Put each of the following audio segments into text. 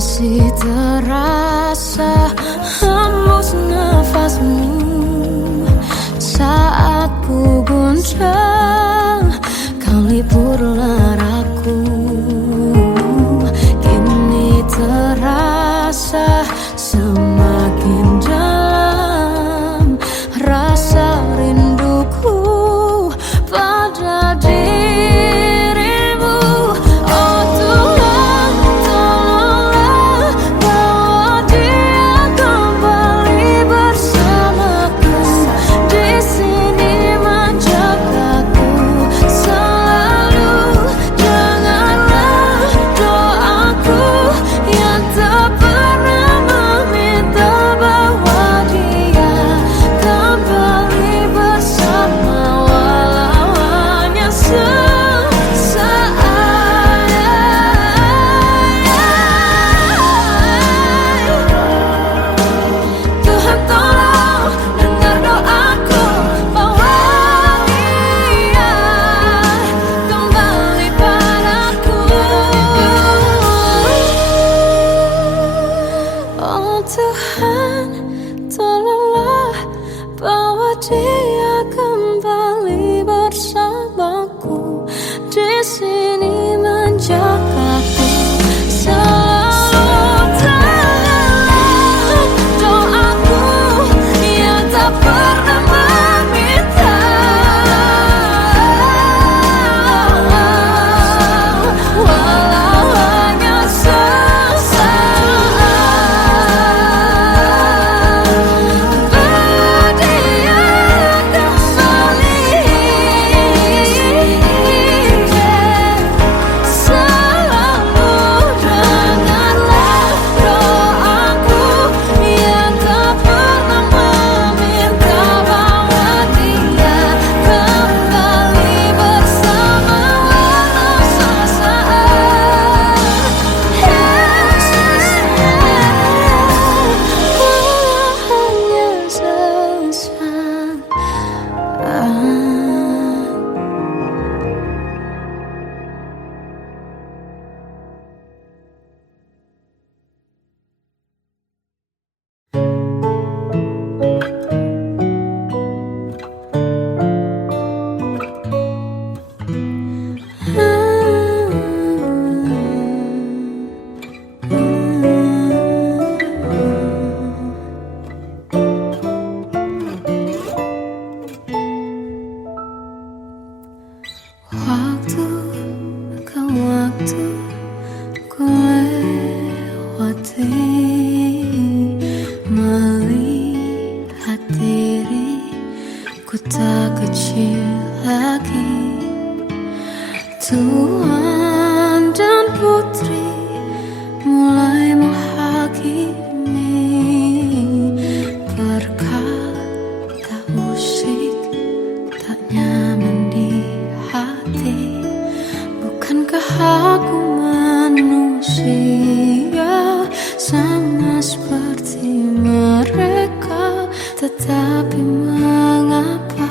masih terasa hembus nafasmu saat ku goncang, kau liburlah raku. Kini terasa semakin dalam rasa rinduku pada dirimu. Oh Tuhan, tolonglah bawa dia kembali bersamaku. Di sini menjagaku selalu. Janganlah doaku yang tak pernah meminta bawa dia kembali bersama, walau hanya sesaat. Tuhan tolong dengar doaku, bawa dia kembali padaku. Oh Tuhan, tolonglah bawa dia kembali bersamaku. Di sini menjagaku selalu. Janganlah doaku yang tak pernah meminta, walau hanya sesaat. Berdia kembali selalu. Dengarlah doaku yang tak pernah meminta, bawa dia kembali bersama, walau sesaat. Walau hanya sesaat. Waktu ke waktu ku lewati, melihat diriku tak kecil lagi. Tuan dan putri mulai menghakimi, berkata musik tak nyaman di hati. Bukankah aku manusia sama seperti mereka? Tetapi mengapa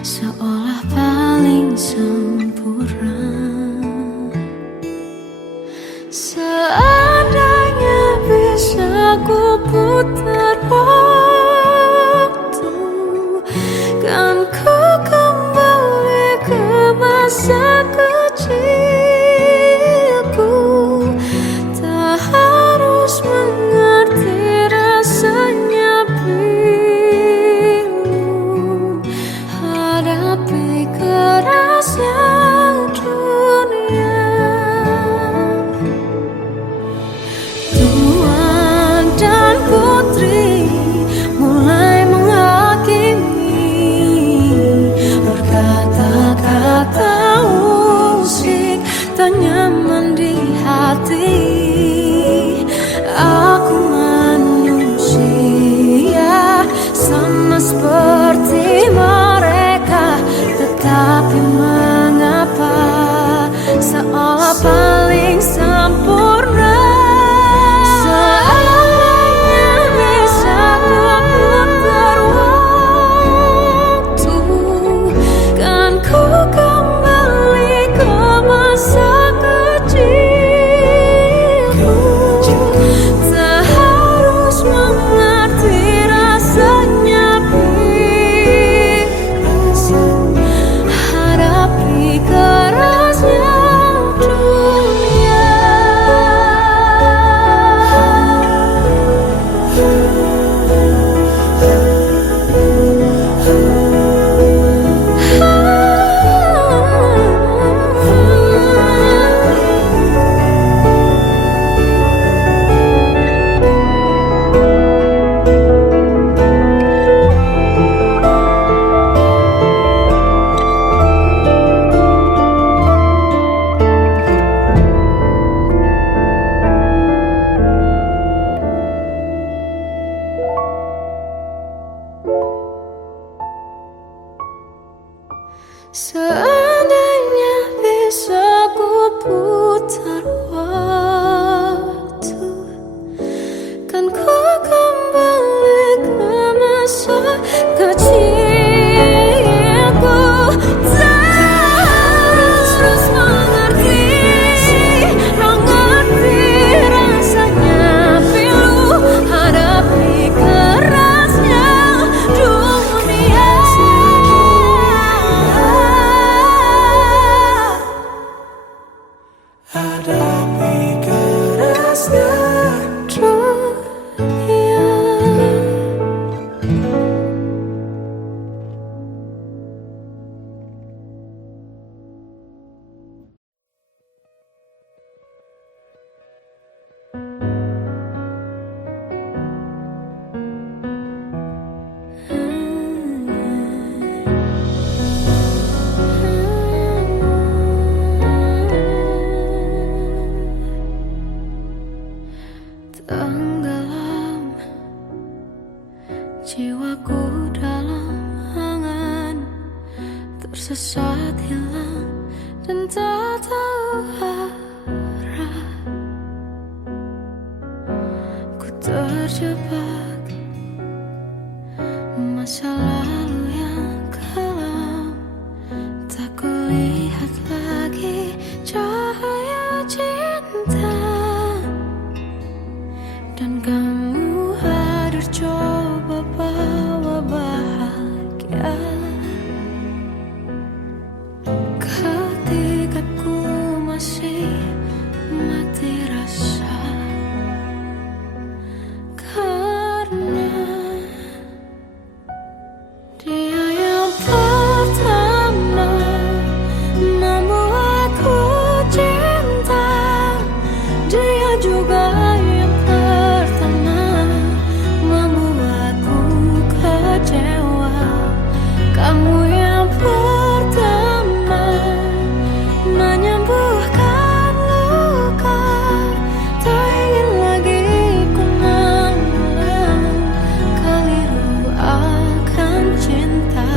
seolah paling sempurna? Seandainya bisa ku putar waktu, kan ku kembali ke masa kecilku. Tak harus mengerti rasanya pilu, hadapi kerasnya dunia. Tuan dan putri mulai menghakimi, berkata-kata musik tak nyaman di hati. Aku manusia sama seperti mereka, tetapi mengapa seolah paling sempurna? Seandainya bisa ku putar waktu, kan ku kembali ke masa kecilku. Tenggelam jiwaku dalam angan, tersesat hilang dan tak tahu arah. Ku terjebak masa lalu yang kelam, tak kulihat lagi cahaya cinta. Dan kamu hadir coba bawa bahagia ketika ku masih mati rasa. Karena dia yang pertama membuatku cinta, dia juga yang pertama membuatku kecewa. Kamu yang pertama menyembuhkan luka, tak ingin lagi ku mengulang keliru akan cinta.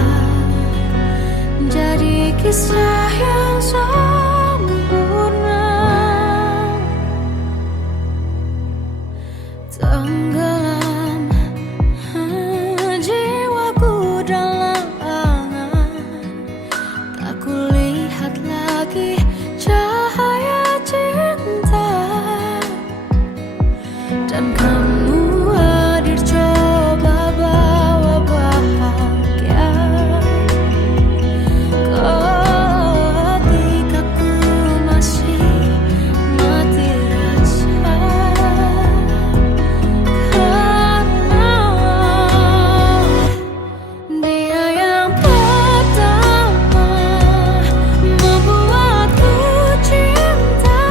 Jadi kisah yang sempurna. Tenggelam jiwaku dalam angan, tak kulihat lagi cahaya cinta. Dan kamu hadir coba bawa bahagia ketika ku masih mati rasa. Karena dia yang pertama membuatku cinta,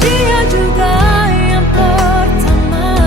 dia juga yang pertama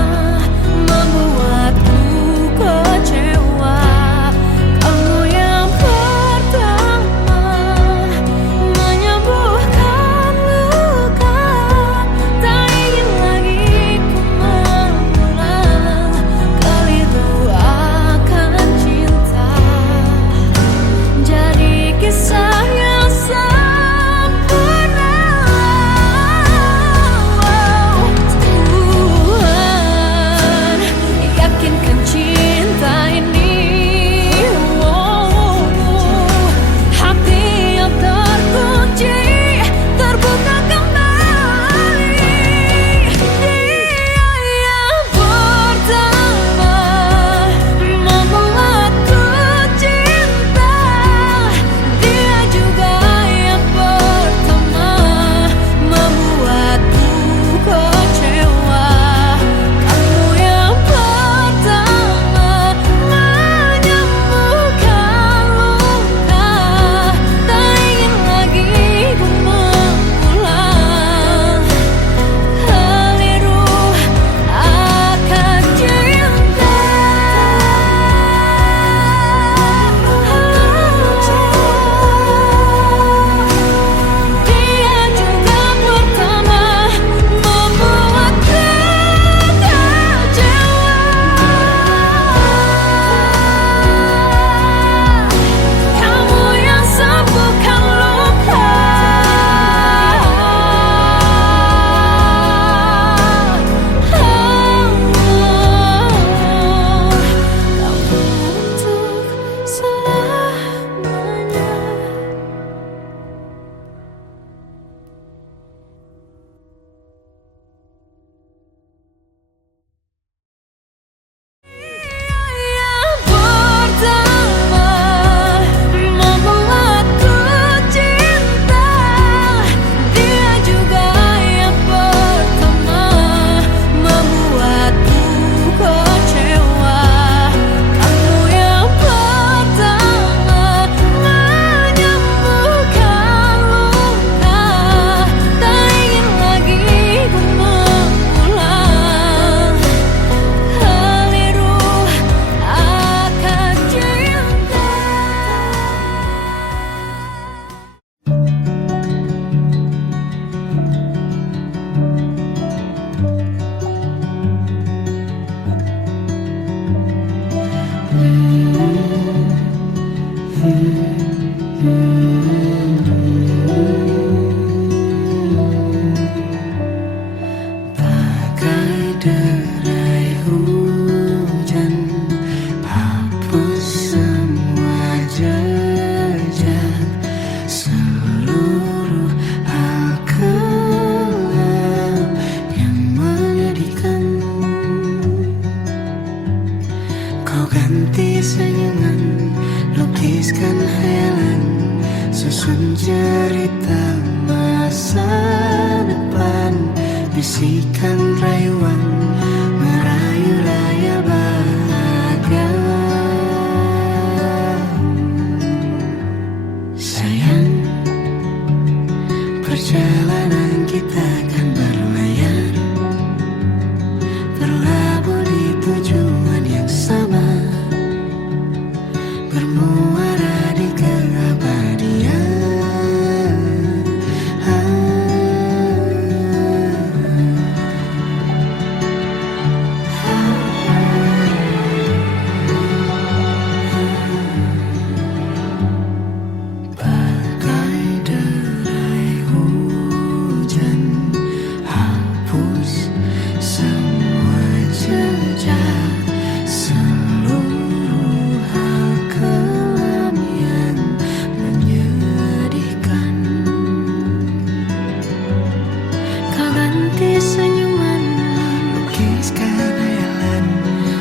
lukiskan hayalan,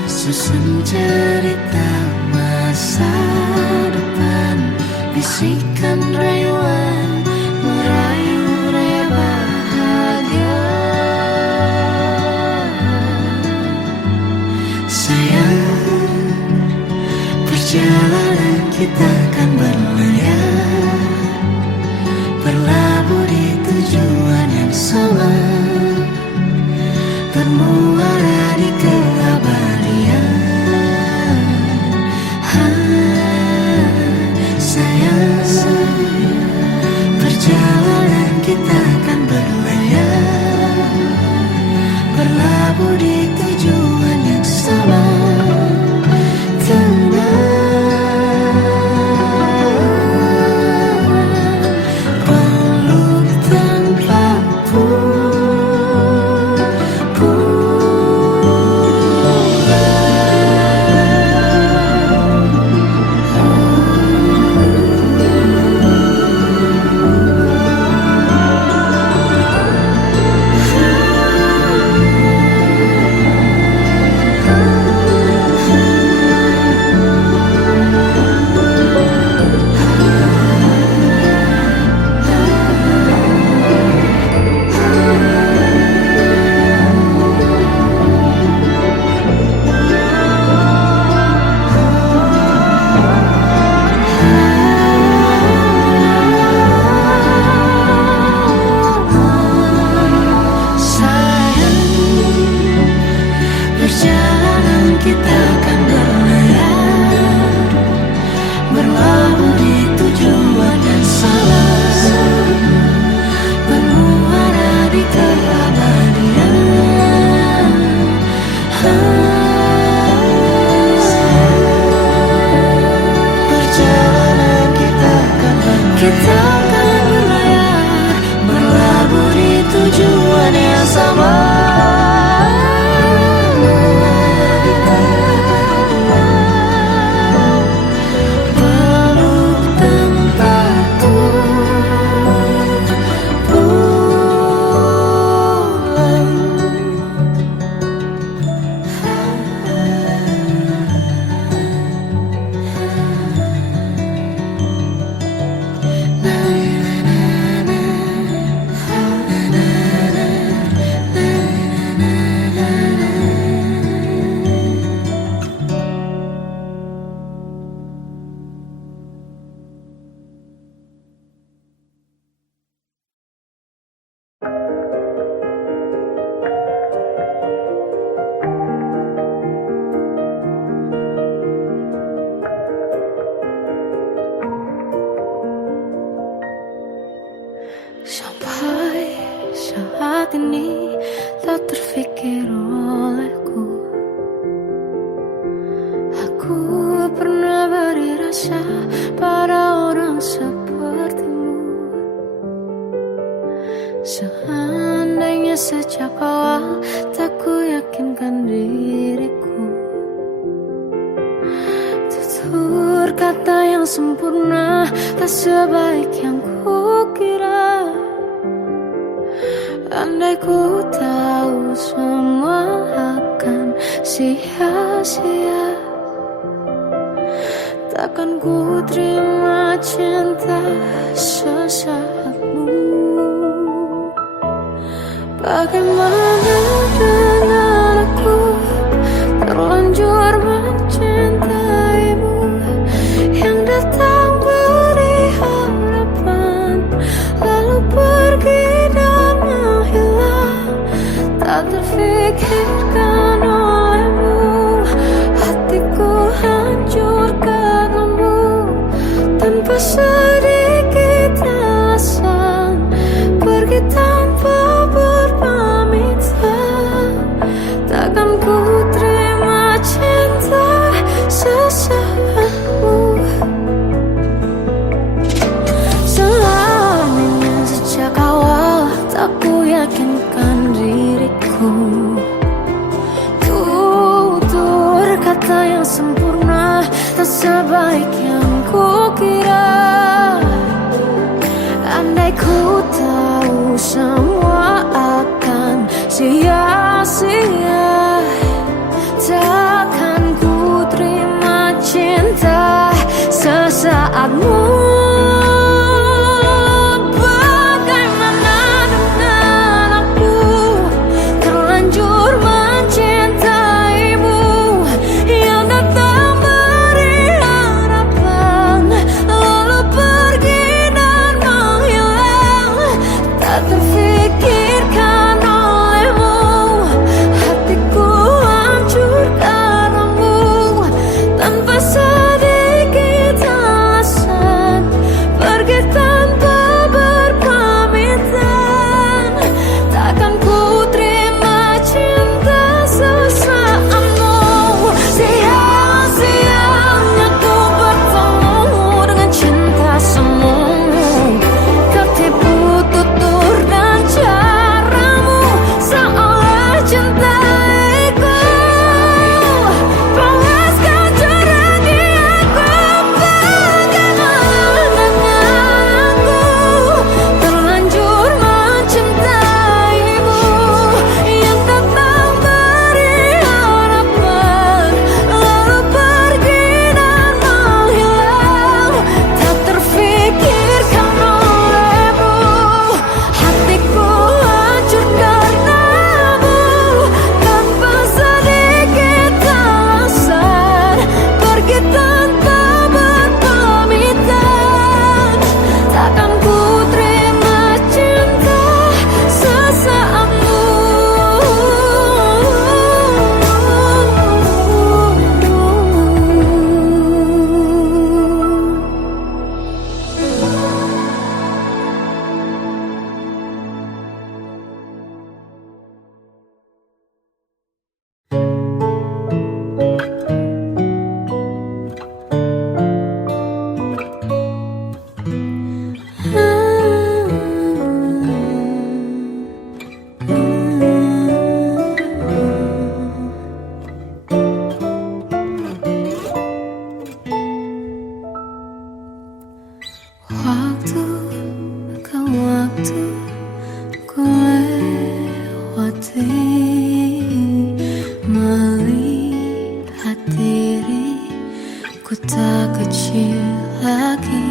susun cerita masa depan, bisikan rayuan merayu raya bahagia. Sayang, perjalanan kita akan berlayar, berlabuh di tujuan yang sama, bermuara di keabadian. Sayang, perjalanan kita akan berlayar, berlabuh di tujuan yang sama. Kita akan berlayar, berlabuh di tujuan yang sama. Peluk tempatku pulang. Sampai saat ini tak terfikir olehku, aku pernah beri rasa pada orang sepertimu. Seandainya sejak awal tak ku yakinkan diriku, tutur kata yang sempurna tak sebaik yang ku kira. Andai ku tahu semua akan sia-sia, takkan ku terima cinta sesaatmu. Bagaimana dengan aku terlanjur mencintaimu, yang datang beri harapan lalu pergi dan menghilang. Tak terfikirkan olehmu, hatiku hancur karenamu. Tanpa sedikit alasan, pergi tanpa berpamitan. Takkan ku terima cinta sesaatmu. Selamanya sejak awal tak ku yakinkan diriku, tutur kata yang sempurna tak sebaik yang ku kira. Andai ku tahu semua akan sia-sia, suci lagi.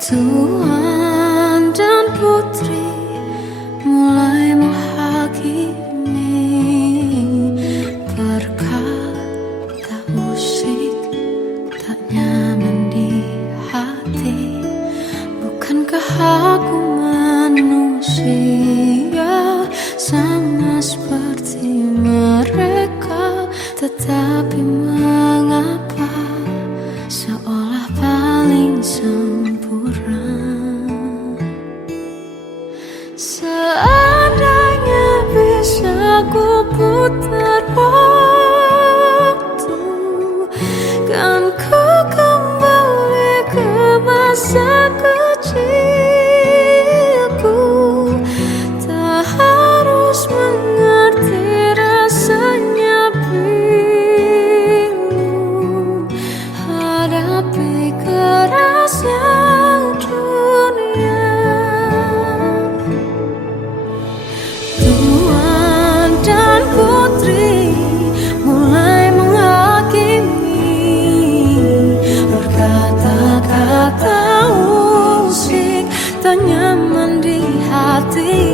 Tuhan dan putri mulai menghakimi. Berkata musik tak nyaman di hati. Bukankah aku manusia sama seperti mereka? Tetapi mengapa seolah paling sempurna? Seandainya bisa ku putar waktu, kan ku kembali ke masa kecilku. Tak harus mengerti rasanya pilu, hadapi kerasnya dunia. Tuhan dan putri mulai menghakimi. Berkata-kata musik tak nyaman di hati.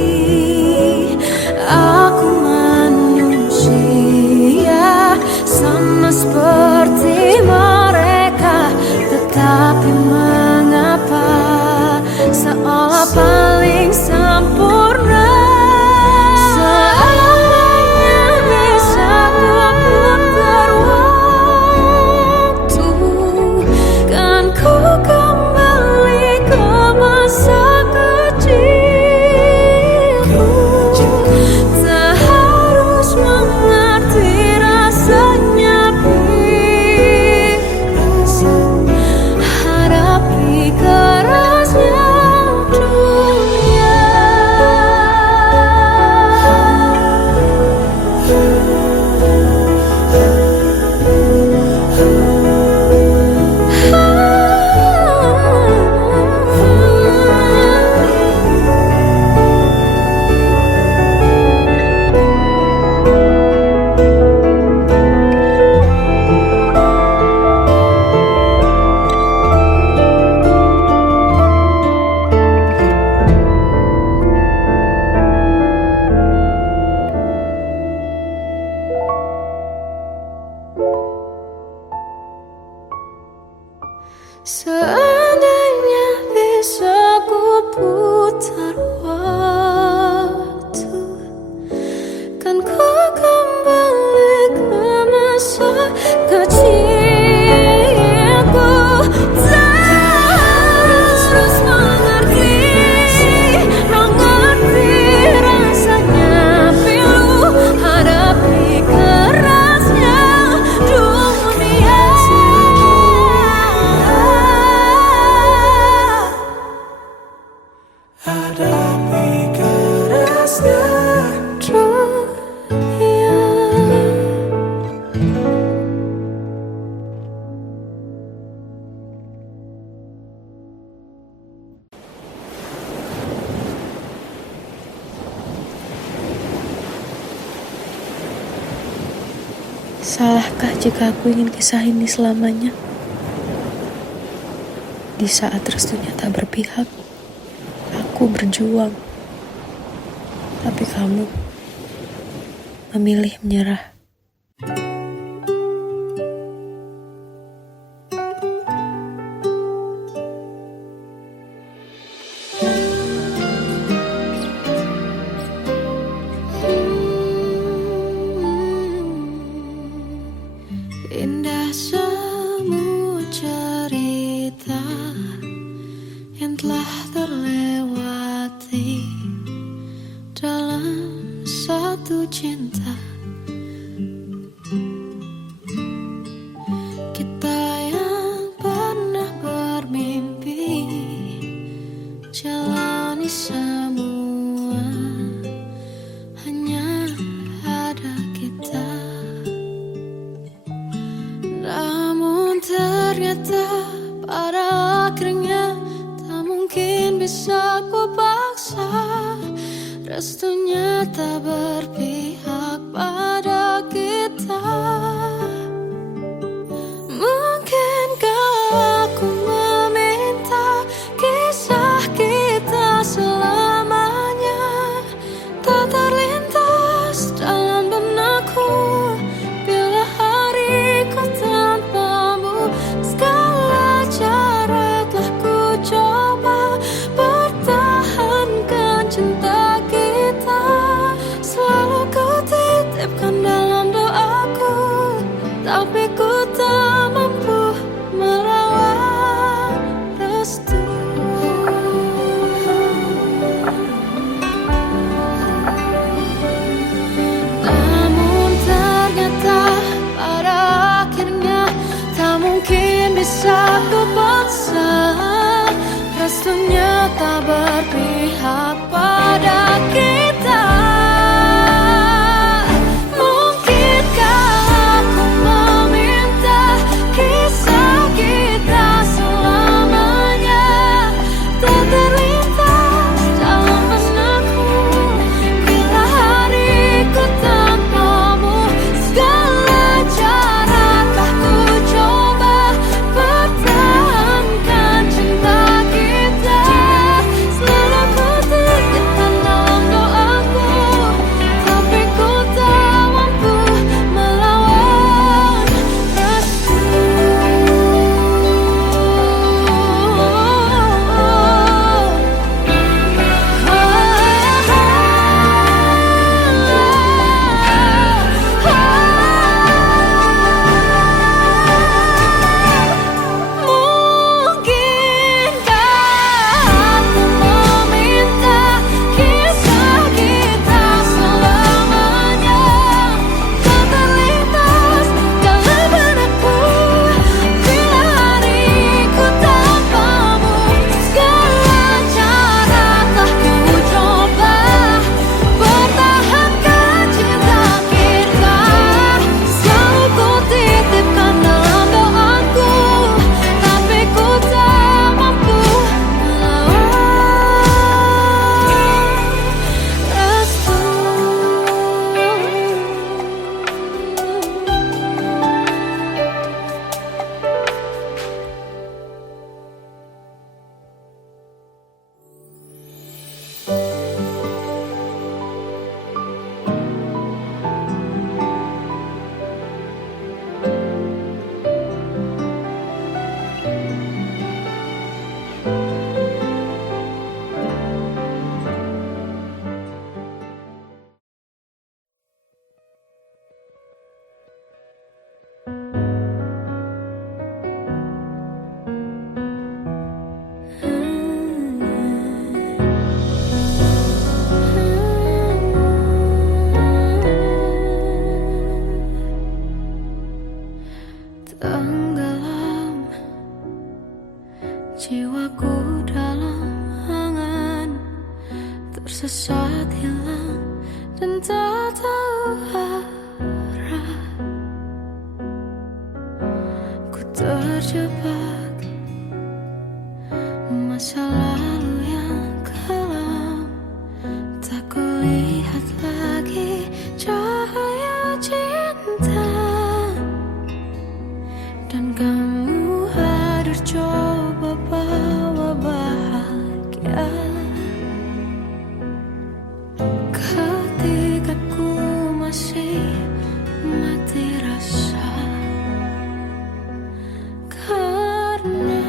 Aku manusia sama seperti mereka. Tetapi mengapa seolah paling sempurna? Seandainya bisa ku putar waktu, kan ku kembali ke masa kecilku. Tak harus mengerti rasanya pilu, hadapi kerasnya dunia. Seandainya bisa ku putar waktu, kan ku kembali ke masa kecilku. Tak harus mengerti rasanya pilu, hadapi kerasnya dunia. Hadapi kerasnya dunia. Salahkah jika aku ingin kisah ini selamanya? Di saat restunya tak berpihak, aku berjuang. Tapi kamu memilih menyerah. Indah semua cerita yang telah terlewati dalam satu cinta. Kita yang pernah bermimpi jalani semua, hanya ada kita. Namun ternyata pada akhirnya tak mungkin bisa ku paksa. Restunya tak berpihak pada kita. Mungkinkah bisa ku paksa. Restunya tak berpihak pada kita. Mungkinkah aku meminta kisah kita selamanya tak terlintas dalam benakku bila hariku tanpamu. Segala cara telah ku coba pertahankan cinta kita. Selalu ku titipkan dalam doaku, tapi ku tak mampu melawan restu. Mungkinkah aku meminta kisah kita selamanya tak terlintas dalam benakku bila hariku tanpamu. Segala cara telah ku coba pertahankan cinta kita. Selalu ku titipkan dalam doaku, tapi ku tak mampu melawan restu. Tenggelam jiwaku dalam angan, tersesat hilang dan tak tahu arah. Ku terjebak masa lalu yang kelam, tak kulihat lagi cahaya cinta. Dan kamu hadir coba bawa bahagia ketika ku masih mati rasa. Karena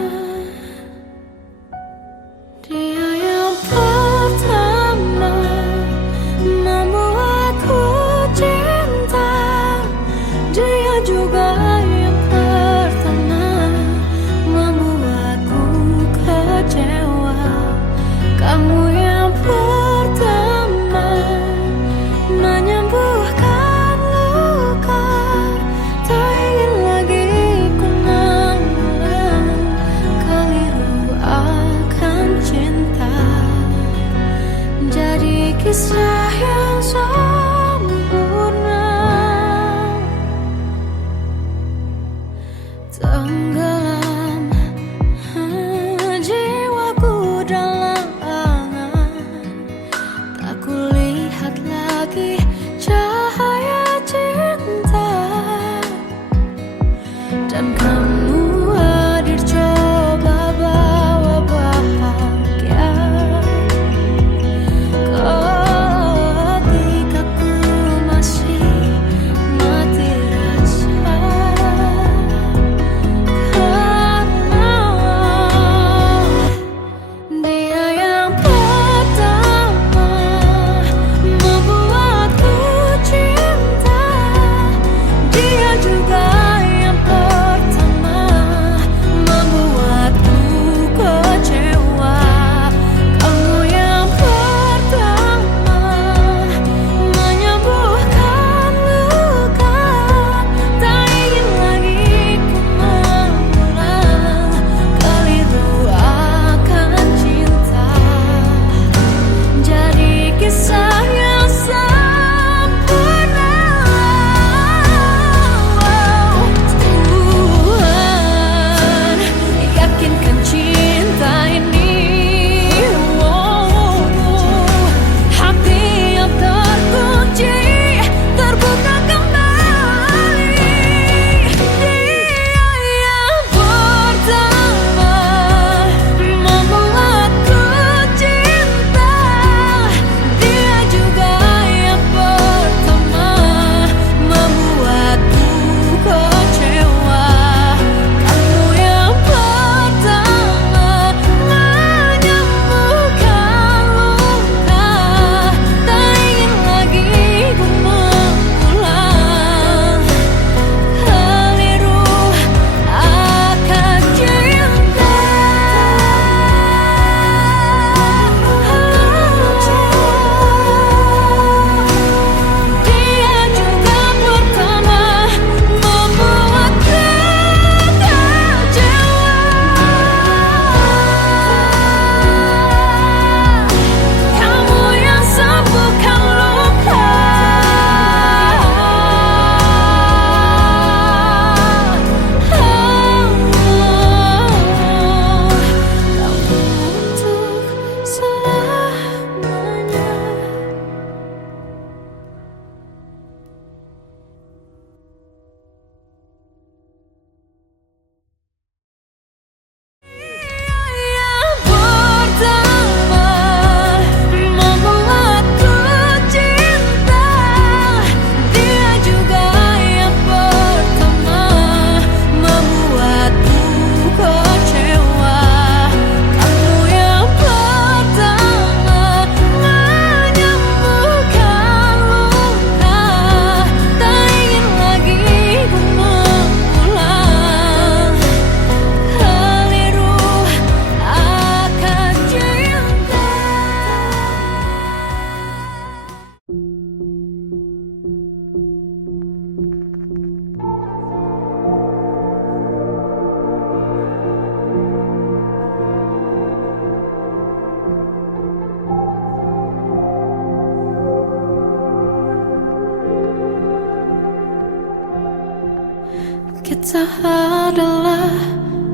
Kita adalah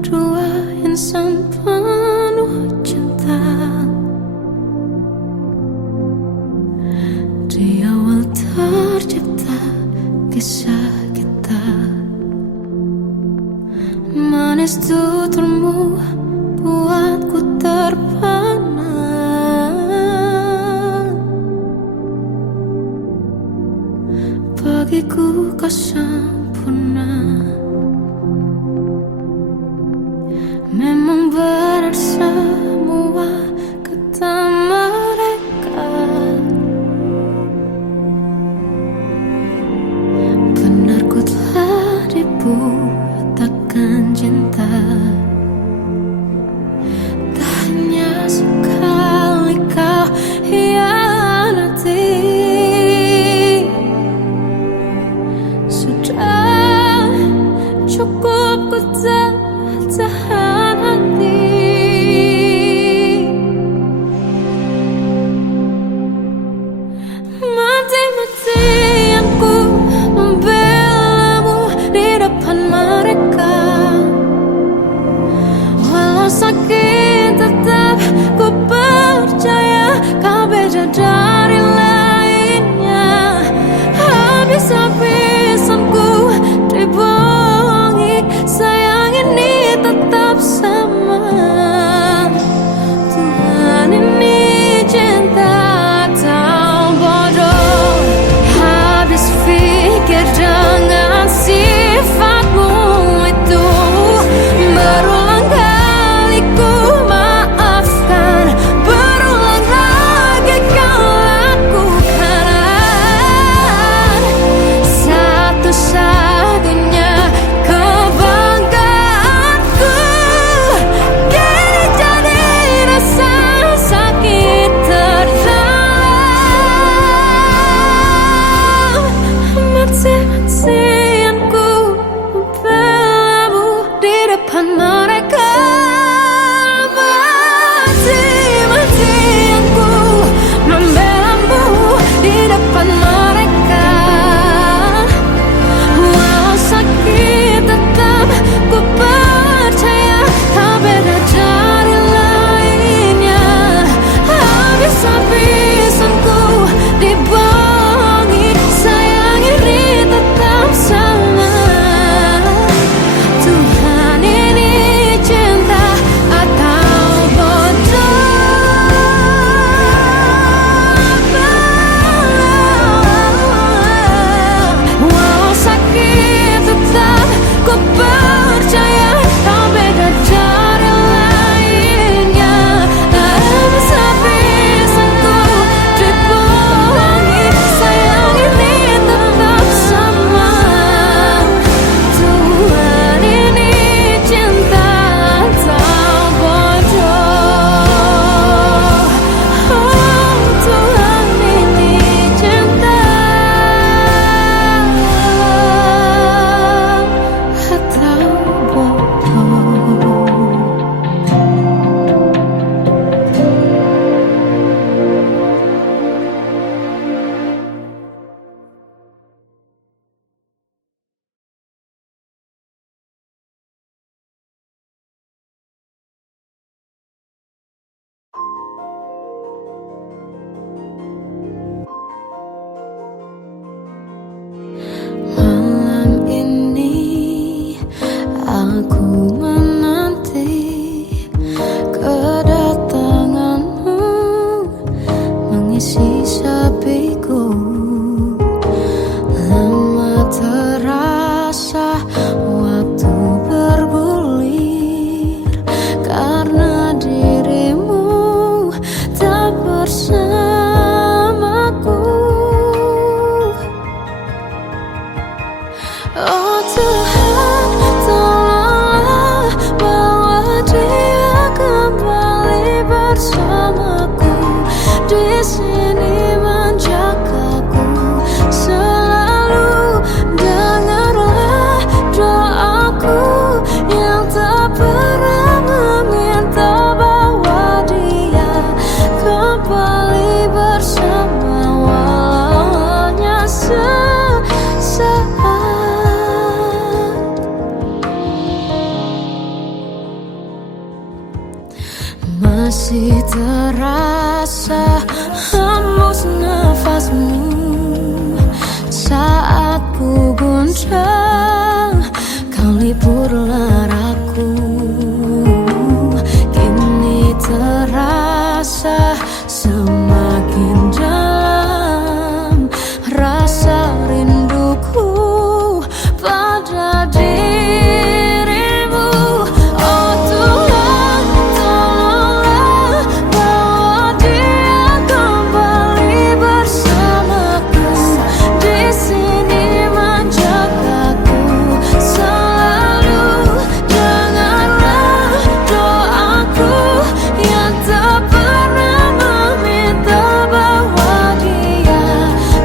dua insan penuh cinta. Di awal tercipta kisah kita, manis tuturmu buatku terpana. Bagiku kau sempurna. Memang berat semua kata mereka, benar ku telah dibutakan cinta. Tak hanya sekali kau hianati, sudah cukup ku tahan hati. Mati-matian ku membelamu di depan mereka. Walau sakit tetap ku percaya kau beda dari lainnya. Habis-habisan ku dibohongi, sayang ini tetap sama. Tuhan ini cinta atau bodoh. Habis pikir dengan sifatmu itu, berulang kali ku maafkan, berulang lagi kau lakukan. Satu-satunya kebanggaanku kini jadi rasa sakit terdalam. Mati-matian ku membelamu di depan mereka. Mati-matian ku membelamu di depan mereka. Walau sakit tetap ku percaya kau beda dari lainnya. Habis-habisan ku dibohongi, sayang ini tetap sama. Tuhan ini cinta atau bodoh. Walau sakit tetap ku percaya kau beda dari lainnya. Habis-habisan ku dibohongi, sayang ini tetap sama. Tuhan ini cinta atau bodoh. Oh, Tuhan ini cinta atau bodoh. Malam ini aku menanti kedatanganmu, mengisi sepiku. Lama terasa waktu bergulir, karena dirimu tak bersamaku. Oh Tuhan, tolonglah bawa dia kembali bersamaku. Di sini menjagaku selalu. Dengarlah doaku yang tak pernah meminta, bawa dia kembali bersama, walau hanya sesaat. saat ku goncang, kau liburlah raku. Kini terasa semakin dalam rasa rinduku pada dirimu. Oh Tuhan, tolonglah bawa dia kembali bersamaku. Di sini menjagaku selalu. Dengarlah doaku yang tak pernah meminta bawa dia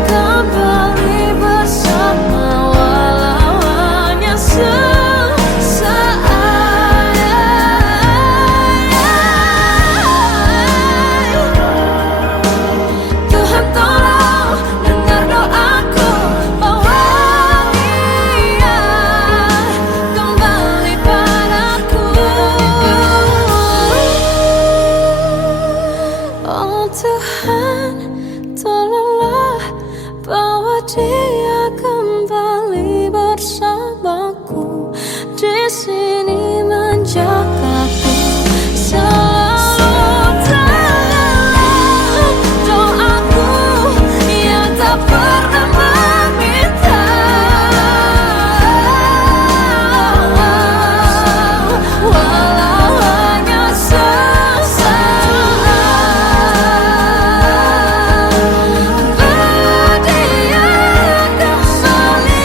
kembali bersama, walau hanya sesaat. Tuhan tolong dengar doaku, bawa dia kembali padaku. Oh Tuhan, tolonglah bawa dia kembali bersamaku. Di sini menjagaku selalu. Dengarlah doaku yang tak pernah meminta, walau hanya sesaat. Bawa dia kembali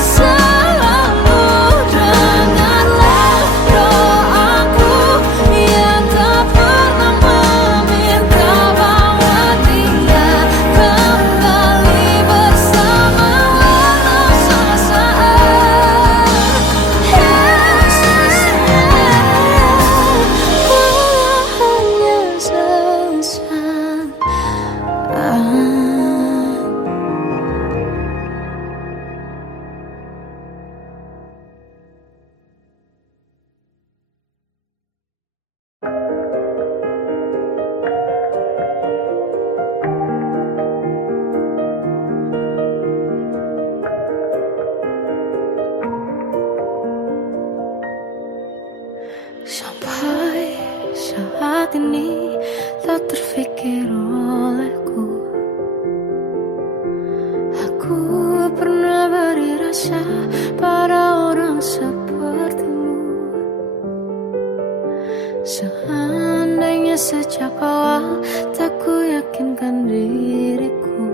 selalu. Dengarlah doaku yang tak pernah meminta, bawa dia kembali bersama, walau sesaat. Walau hanya sesaat. Sampai saat ini tak terfikir olehku, aku pernah beri rasa pada orang sepertimu. Seandainya sejak awal tak ku yakinkan diriku,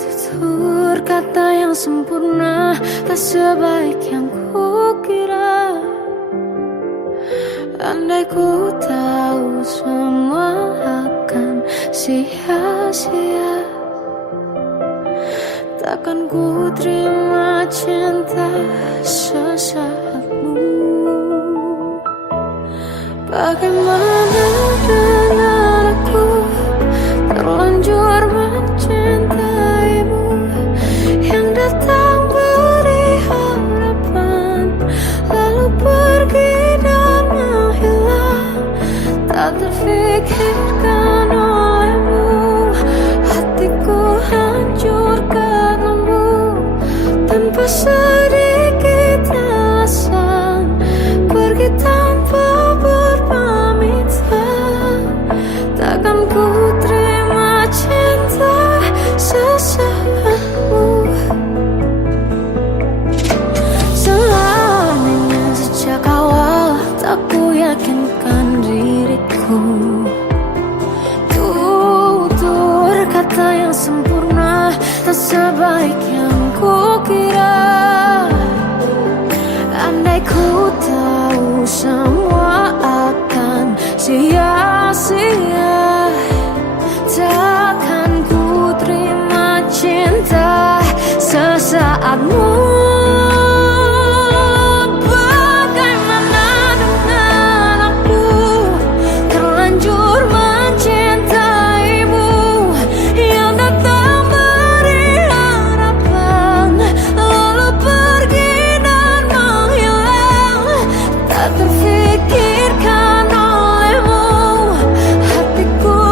tutur kata yang sempurna tak sebaik yang ku kira. Andai ku tahu semua akan sia-sia, takkan ku terima cinta sesaatmu. Bagaimana dengan aku terlanjur mencintaimu, yang datang beri harapan lalu pergi dan menghilang. Tak terfikirkan olehmu, hatiku hancur karenamu. Tanpa sedikit alasan pergi tanpa berpamitan, takkan ku terima cinta sesaatmu. Seandainya sejak awal tak ku yakinkan diriku, tutur kata yang sempurna tak sebaik yang ku kira. Andai ku tahu semua akan sia-sia, takkan ku terima cinta sesaatmu. Bagaimana dengan aku terlanjur mencintaimu, yang datang beri harapan lalu pergi dan menghilang. Tak terfikirkan olehmu, hatiku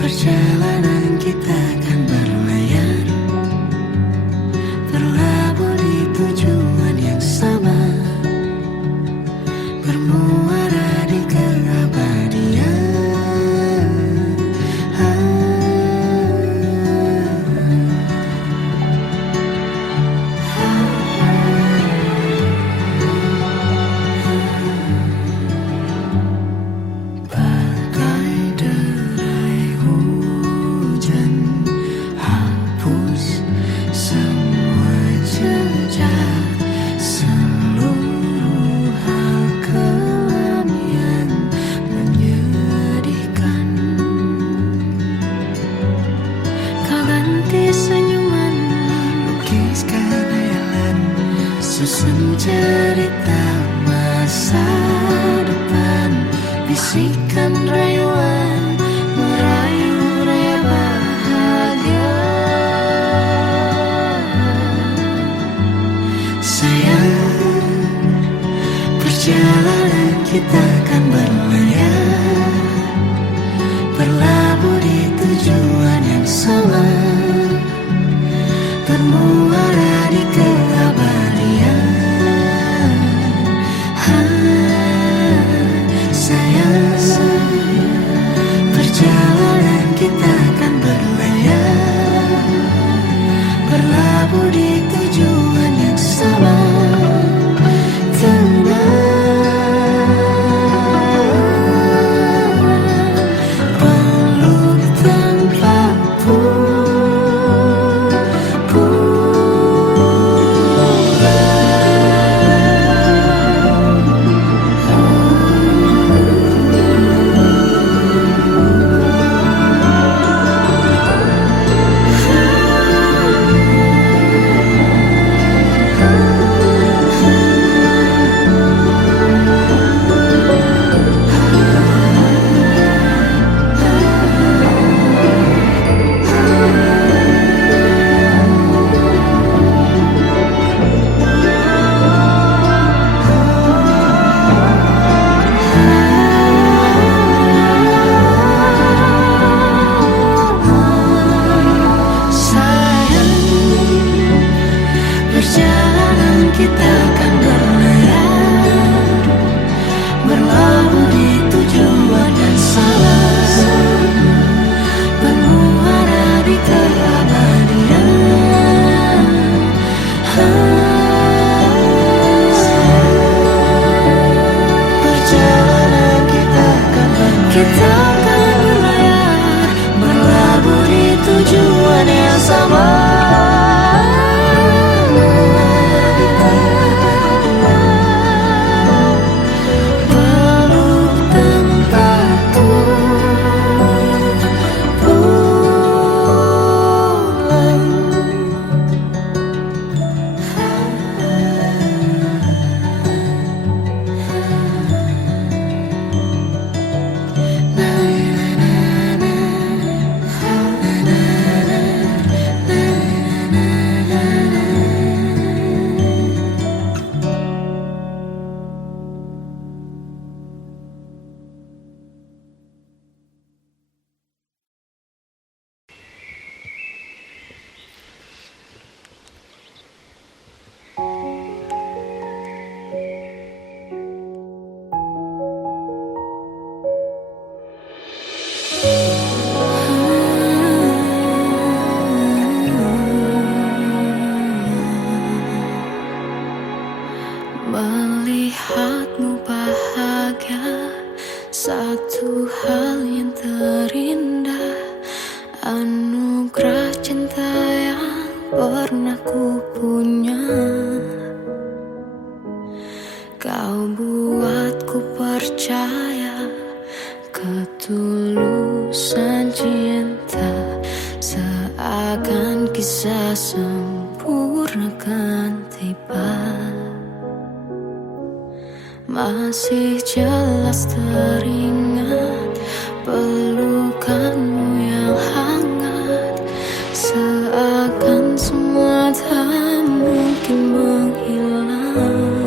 Perjalanan kita akan berlayar, berlabuh di tujuan yang sama, bermuara di keabadian. Bagai derai hujan, hapus semua jejak, seluruh hal kelam yang menyedihkan. Kau ganti senyuman, lukiskan hayalan, susun cerita masa depan, bisikan rayuan, merayu raya bahagia. Sayang, perjalanan kita akan berlayar, berlabuh di tujuan yang sama, bermuara di keabadian. Sayang, perjalanan kita akan berlayar, berlabuh di tujuan yang sama. Peluk tanpa perjalanan kita akan berlayar, berlabuh di tujuan yang sama, bermuara di keabadian. Perjalanan kita akan berlayar, berlabuh di tujuan yang sama. Melihatmu bahagia, satu hal yang terindah, anugerah cinta yang pernah ku punya. Kau buatku percaya ketulusan cinta, seakan kisah sempurna kan tiba. Masih jelas teringat pelukanmu yang hangat, seakan semua tak mungkin menghilang.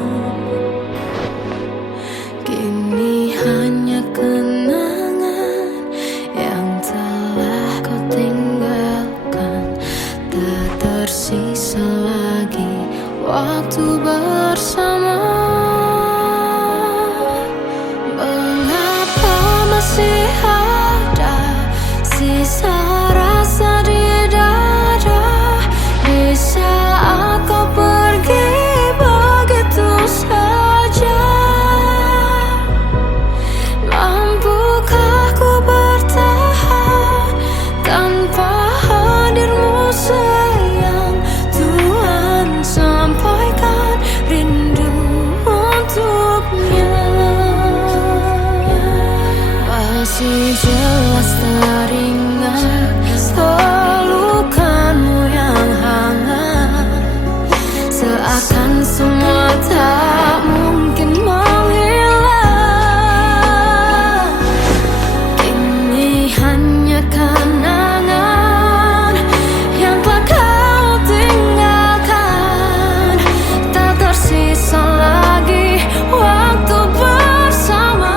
Kini hanya kenangan yang telah Sisa rasa di dada di saat kau pergi begitu saja. Mampukah ku bertahan tanpa hadirmu sayang? Tuhan, sampaikan rindu untuknya. Masih jelas teringat pelukanmu yang hangat, seakan semua tak mungkin menghilang. Kini hanya kenangan yang telah kau tinggalkan. Tak tersisa lagi waktu bersama.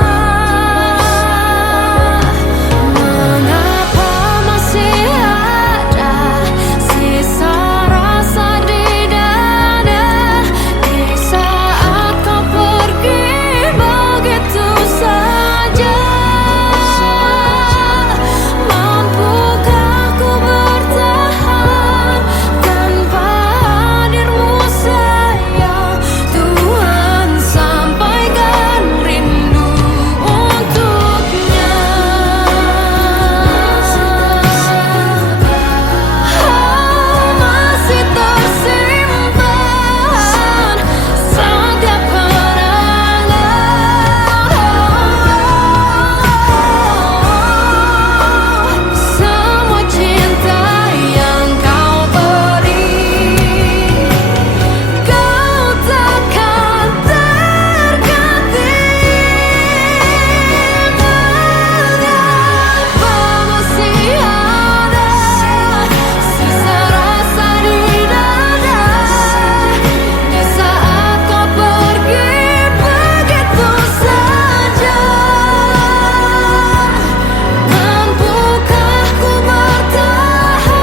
Mengapa masih ada sisa rasa di dada di saat kau pergi begitu saja? Mampukah ku bertahan tanpa hadirmu sayang? Tuhan, sampaikan rindu untuknya. Masih tersimpan setiap kenangan, semua cinta yang kau beri. Kau takkan terganti. Mengapa masih ada sisa rasa di dada di saat kau pergi begitu saja? Mampukah ku bertahan?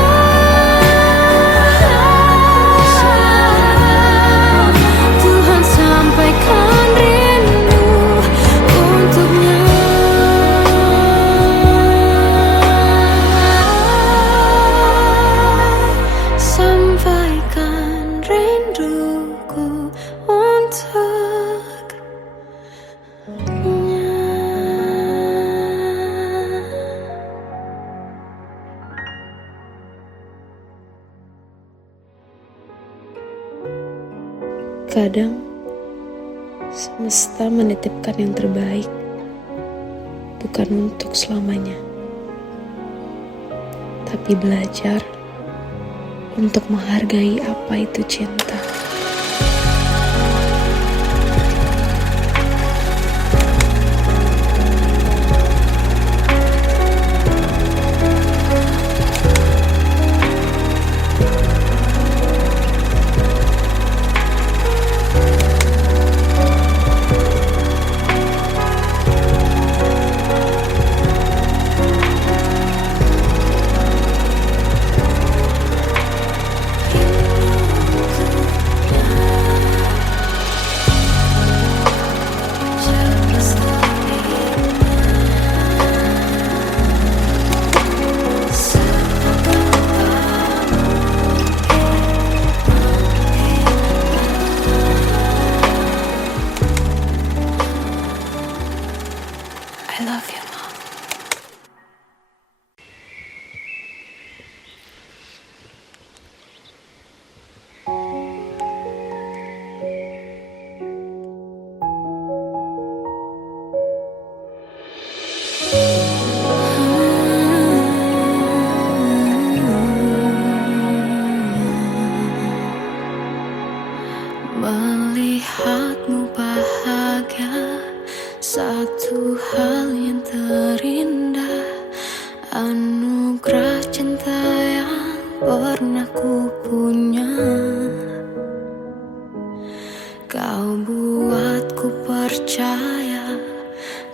Tuhan, sampaikan rindu untuknya. Sampaikan rinduku untuknya. Kadang semesta menitipkan yang terbaik, bukan untuk selamanya, tapi belajar untuk menghargai apa itu cinta. I love you, Mom. Melihatmu bahagia, satu hal yang terindah, anugerah cinta yang pernah ku punya. Kau buatku percaya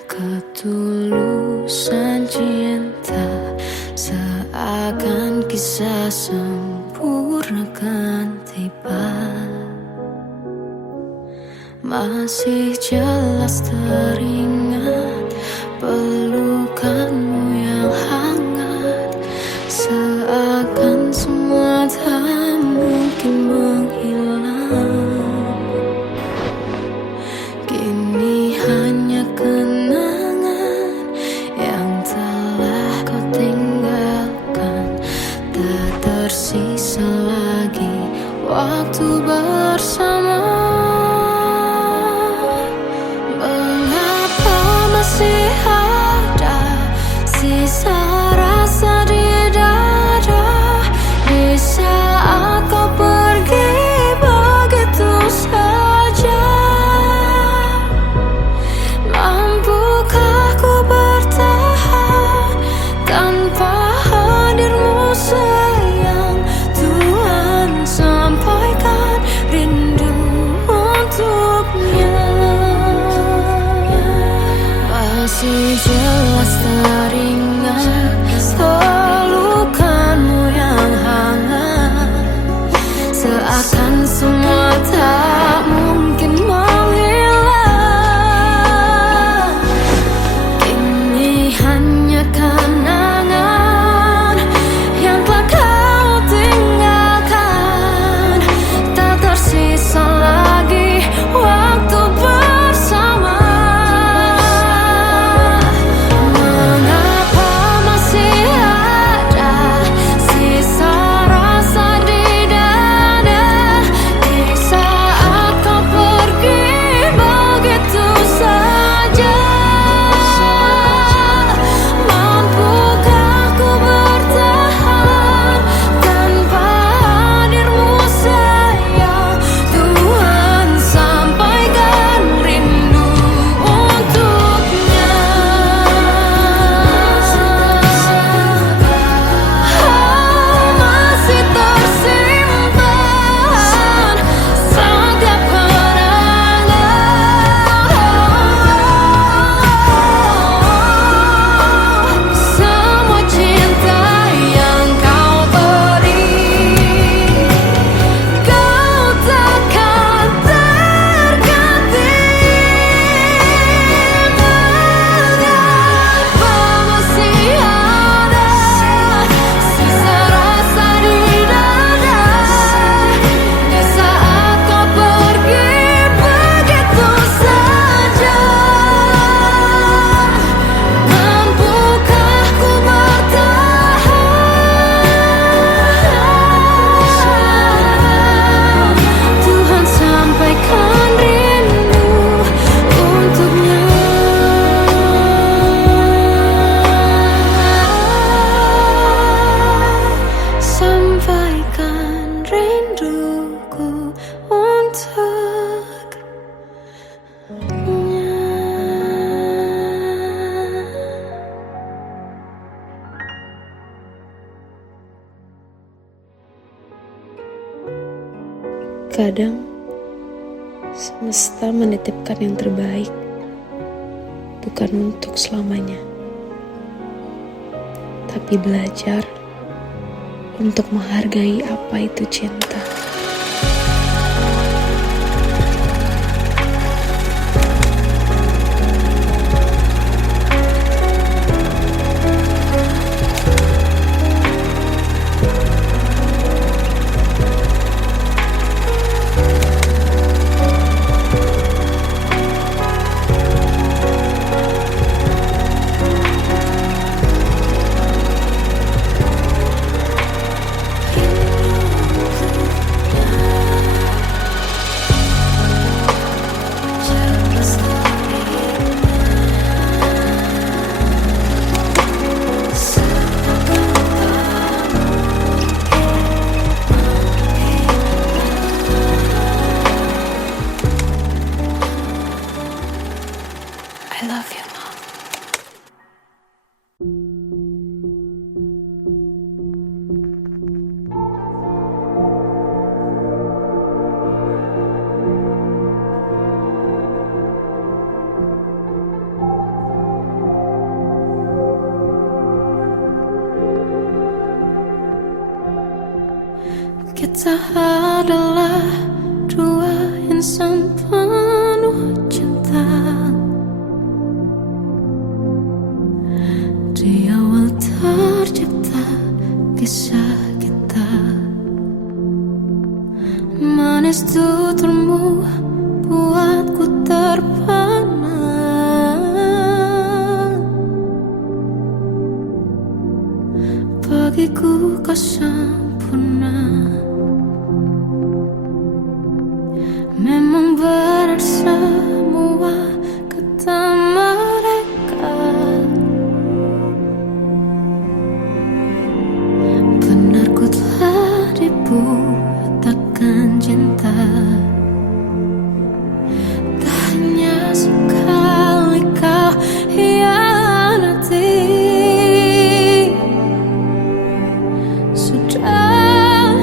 ketulusan cinta, seakan kisah sempurna kan tiba. Masih jelas teringat pelukanmu yang hangat, Terkadang semesta menitipkan yang terbaik, bukan untuk selamanya, tapi belajar untuk menghargai apa itu cinta. I love you, Mom. Kita adalah dua insan penuh cinta. Di awal tercipta kisah kita, manis tuturmu buatku terpana. Bagiku kau sempurna. Memang berat semua kata mereka, benar ku telah dibutakan cinta. Tak hanya sekali kau hianati, sudah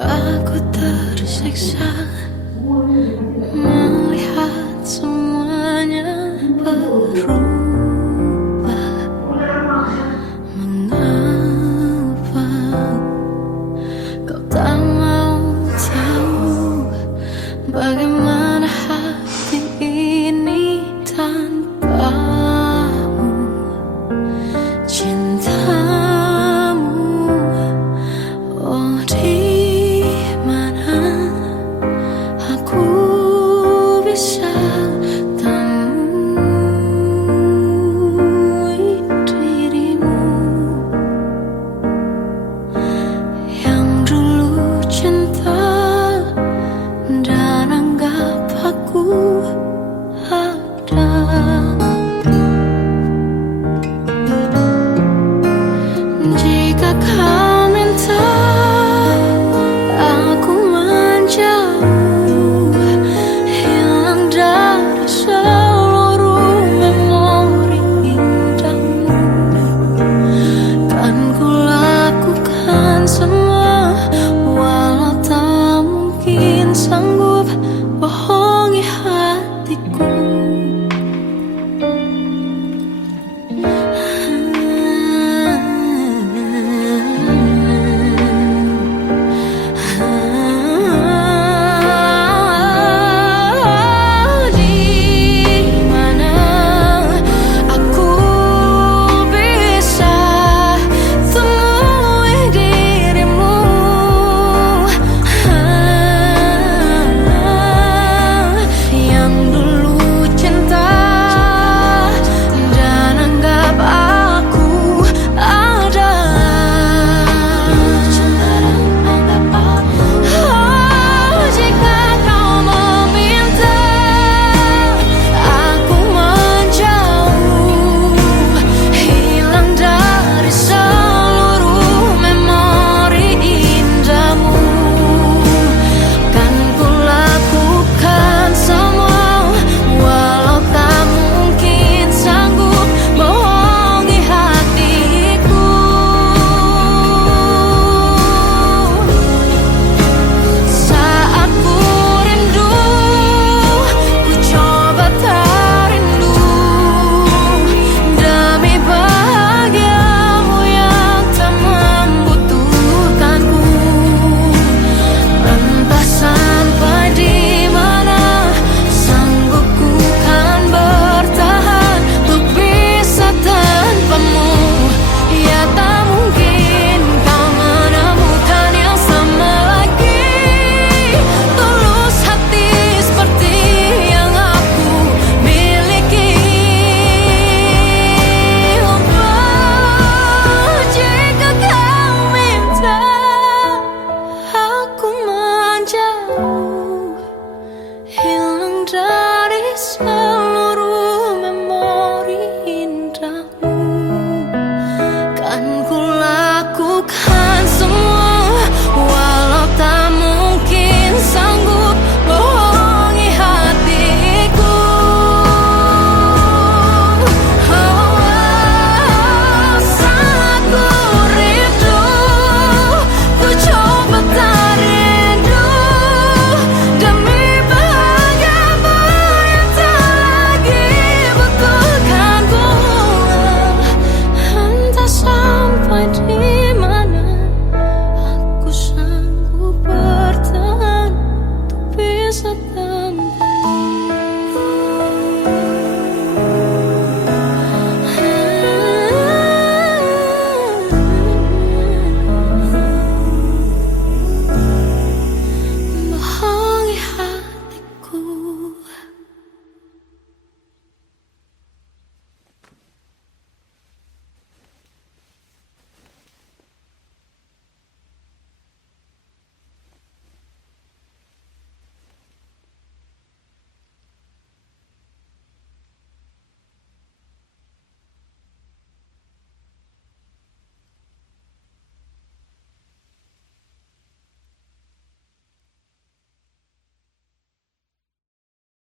Aku tersiksa